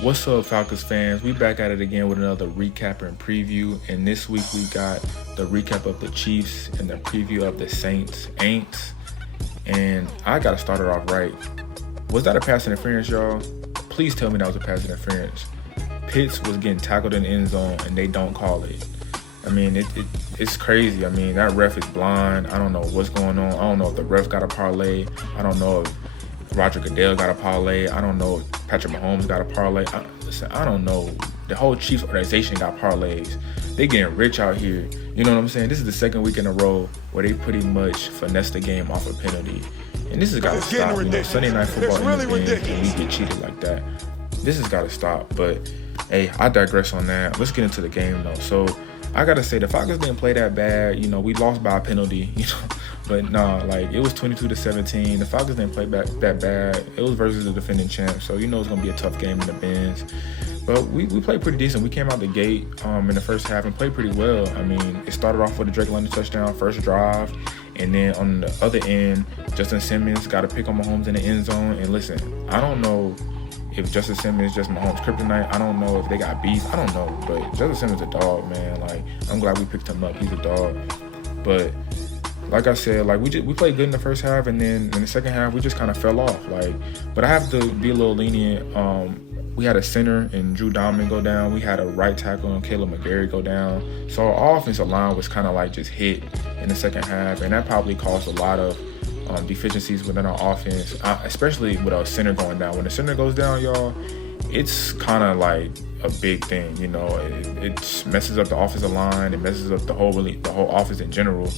What's up, Falcons fans? We back at it again with another recap and preview. And this week we got the recap of the Chiefs and the preview of the Saints, Aints. And I gotta start it off right. Was that a pass interference, y'all? Please tell me that was a pass interference. Pitts was getting tackled in the end zone and they don't call it. I mean, it's crazy. I mean, that ref is blind. I don't know what's going on. I don't know if the ref got a parlay. I don't know if Roger Goodell got a parlay. I don't know if Patrick Mahomes got a parlay. I don't know. The whole Chiefs organization got parlays. They getting rich out here. You know what I'm saying? This is the second week in a row where they pretty much finesse the game off a penalty. And this has got to stop. You know, Sunday Night Football really in the and we get cheated like that. This has got to stop. But, hey, I digress on that. Let's get into the game, though. So, I got to say, the Falcons didn't play that bad. You know, we lost by a penalty, you know. But, nah, like, it was 22-17. The Falcons didn't play back that bad. It was versus the defending champs. So, you know it's going to be a tough game in the bins. But we played pretty decent. We came out the gate in the first half and played pretty well. I mean, it started off with a Drake London touchdown, first drive. And then on the other end, Justin Simmons got a pick on Mahomes in the end zone. And listen, I don't know if Justin Simmons just Mahomes' kryptonite. I don't know if they got beef. I don't know. But Justin Simmons a dog, man. Like, I'm glad we picked him up. He's a dog. But like I said, like we played good in the first half, and then in the second half we just kind of fell off. Like, but I have to be a little lenient. We had a center and Drew Dominant go down. We had a right tackle and Caleb McGarry go down. So our offensive line was kind of like just hit in the second half, and that probably caused a lot of deficiencies within our offense, especially with our center going down. When the center goes down, y'all, it's kind of like a big thing, you know. It messes up the offensive line. It messes up the whole offense in general.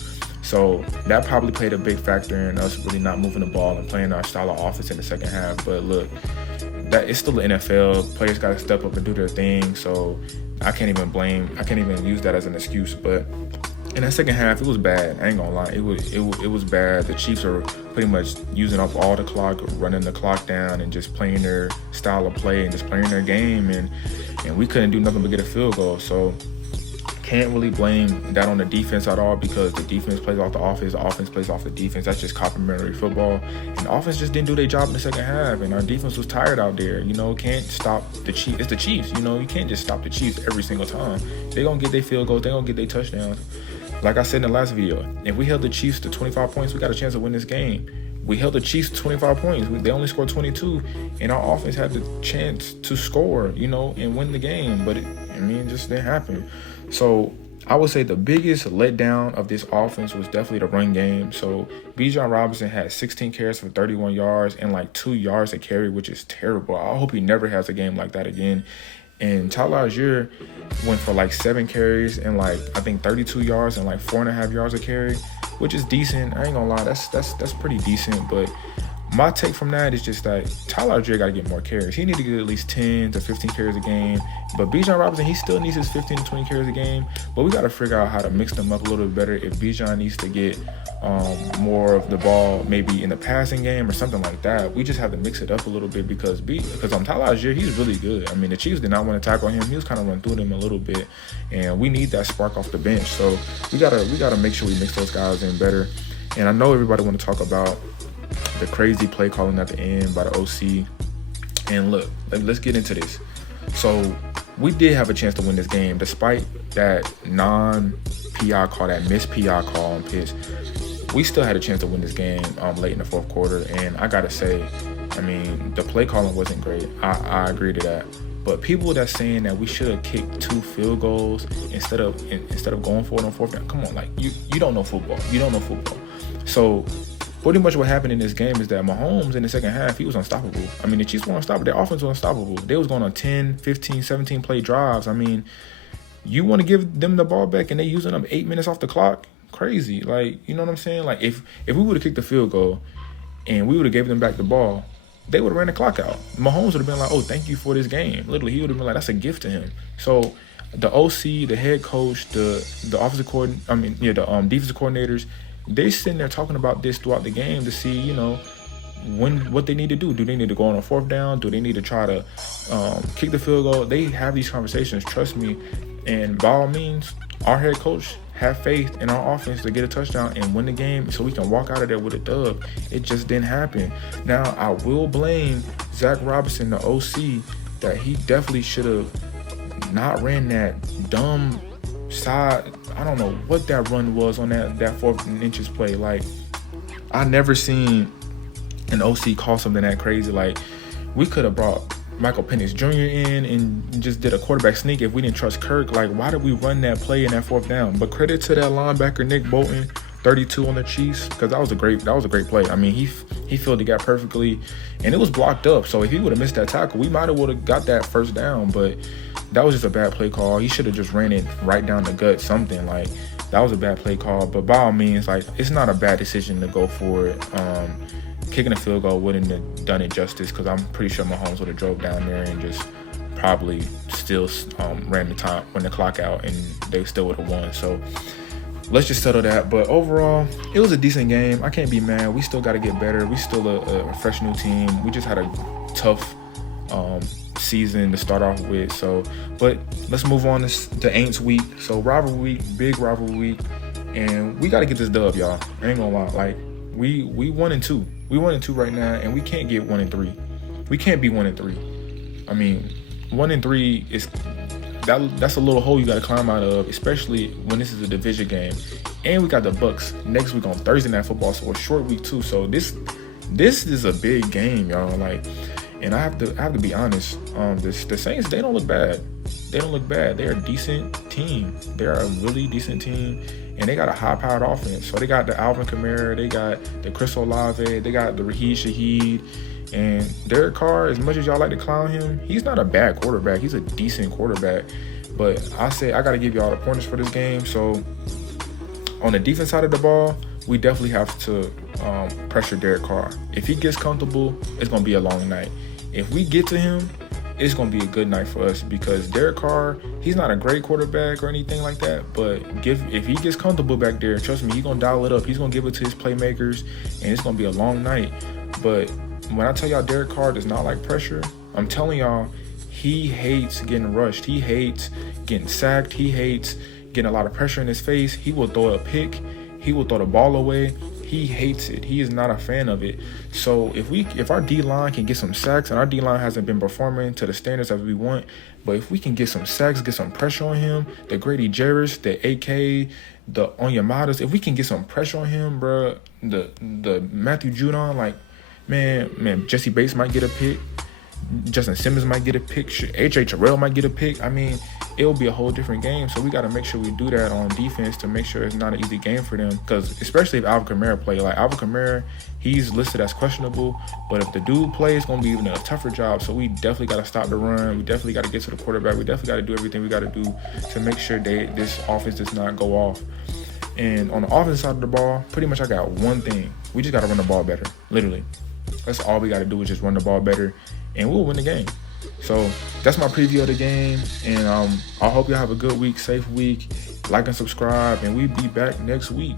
So that probably played a big factor in us really not moving the ball and playing our style of offense in the second half. But look, that it's still the NFL. Players got to step up and do their thing. So I can't even use that as an excuse. But in that second half, it was bad. I ain't gonna lie, it was bad. The Chiefs are pretty much using up all the clock, running the clock down, and just playing their style of play and just playing their game. And we couldn't do nothing but get a field goal. So can't really blame that on the defense at all, because the defense plays off the offense plays off the defense. That's just complimentary football. And the offense just didn't do their job in the second half, and our defense was tired out there. You know, can't stop the Chiefs. It's the Chiefs. You know, you can't just stop the Chiefs every single time. They're going to get their field goals. They're going to get their touchdowns. Like I said in the last video, if we held the Chiefs to 25 points, we got a chance to win this game. We held the Chiefs to 25 points. They only scored 22, and our offense had the chance to score, you know, and win the game. But it just didn't happen. So I would say the biggest letdown of this offense was definitely the run game. So Bijan Robinson had 16 carries for 31 yards and like 2 yards a carry, which is terrible. I hope he never has a game like that again. And Tyler Algier went for like 7 carries and like I think 32 yards and like 4.5 yards a carry, which is decent. I ain't gonna lie, that's pretty decent. But my take from that is just that Tyler Algier got to get more carries. He need to get at least 10 to 15 carries a game. But Bijan Robinson, he still needs his 15 to 20 carries a game. But we got to figure out how to mix them up a little bit better. If Bijan needs to get more of the ball, maybe in the passing game or something like that, we just have to mix it up a little bit because Tyler Algier, he's really good. I mean, the Chiefs did not want to tackle him. He was kind of running through them a little bit, and we need that spark off the bench. So we gotta make sure we mix those guys in better. And I know everybody want to talk about the crazy play calling at the end by the OC. And look, let's get into this. So we did have a chance to win this game despite that non-PI call, that missed PI call on Pitts. We still had a chance to win this game late in the fourth quarter. And I gotta say, I mean, the play calling wasn't great. I agree to that. But people that's saying that we should have kicked 2 field goals instead of going for it on fourth down, come on, like you don't know football. You don't know football. So pretty much what happened in this game is that Mahomes in the second half, he was unstoppable. I mean, the Chiefs were unstoppable. Their offense was unstoppable. They was going on 10, 15, 17 play drives. I mean, you want to give them the ball back and they using up 8 minutes off the clock? Crazy. Like, you know what I'm saying? Like, if we would have kicked the field goal and we would have gave them back the ball, they would have ran the clock out. Mahomes would have been like, oh, thank you for this game. Literally, he would have been like, that's a gift to him. So the OC, the head coach, the offensive coordinator, the defensive coordinators, they sitting there talking about this throughout the game to see, you know, what they need to do. Do they need to go on a fourth down? Do they need to try to kick the field goal? They have these conversations, trust me. And by all means, our head coach have faith in our offense to get a touchdown and win the game so we can walk out of there with a dub. It just didn't happen. Now, I will blame Zach Robinson, the OC, that he definitely should have not ran that dumb side. I don't know what that run was on that 4th and inches play. Like, I never seen an OC call something that crazy. Like, we could have brought Michael Penix Jr. in and just did a quarterback sneak if we didn't trust Kirk. Like, why did we run that play in that 4th down? But credit to that linebacker Nick Bolton, 32 on the Chiefs, because that was a great play. I mean, he filled the gap perfectly, and it was blocked up. So if he would have missed that tackle, we might have would have got that 1st down. But that was just a bad play call. He should have just ran it right down the gut, something. Like, that was a bad play call. But by all means, like, it's not a bad decision to go for it. Kicking a field goal wouldn't have done it justice, because I'm pretty sure Mahomes would have drove down there and just probably still ran the clock out, and they still would have won. So let's just settle that. But overall, it was a decent game. I can't be mad. We still got to get better. We still a fresh new team. We just had a tough season to start off with. So, but let's move on to Aints week. So rivalry week, big rivalry week, and we got to get this dub, y'all. I ain't gonna lie. Like, we 1-2. We 1-2 right now, and we can't get 1-3. We can't be 1-3. I mean, 1-3 is that's a little hole you got to climb out of, especially when this is a division game. And we got the Bucks next week on Thursday Night Football, so a short week too. So this is a big game, y'all. Like, and I have to be honest. The Saints, they don't look bad. They don't look bad. They're a decent team. They're a really decent team, and they got a high-powered offense. So they got the Alvin Kamara, they got the Chris Olave, they got the Raheem Shaheed, and Derek Carr. As much as y'all like to clown him, he's not a bad quarterback. He's a decent quarterback. But I got to give y'all the pointers for this game. So on the defense side of the ball, we definitely have to pressure Derek Carr. If he gets comfortable, it's going to be a long night. If we get to him, it's going to be a good night for us, because Derek Carr, he's not a great quarterback or anything like that, but if he gets comfortable back there, trust me, he's going to dial it up. He's going to give it to his playmakers, and it's going to be a long night. But when I tell y'all Derek Carr does not like pressure, I'm telling y'all, he hates getting rushed. He hates getting sacked. He hates getting a lot of pressure in his face. He will throw a pick. He will throw the ball away. He hates it. He is not a fan of it. So if our D-line can get some sacks, and our D-line hasn't been performing to the standards that we want, but if we can get some sacks, get some pressure on him, the Grady Jarrett, the AK, the Onyemadas, if we can get some pressure on him, bro, the Matthew Judon, like, man, Jesse Bates might get a pick. Justin Simmons might get a pick. H.A. Terrell might get a pick. I mean, it'll be a whole different game. So we got to make sure we do that on defense to make sure it's not an easy game for them. Because especially if Alvin Kamara play. Like, Alvin Kamara, he's listed as questionable. But if the dude plays, it's going to be even a tougher job. So we definitely got to stop the run. We definitely got to get to the quarterback. We definitely got to do everything we got to do to make sure this offense does not go off. And on the offensive side of the ball, pretty much I got one thing. We just got to run the ball better. Literally. That's all we got to do is just run the ball better, and we'll win the game. So that's my preview of the game, and I hope y'all have a good week, safe week. Like and subscribe, and we'll be back next week.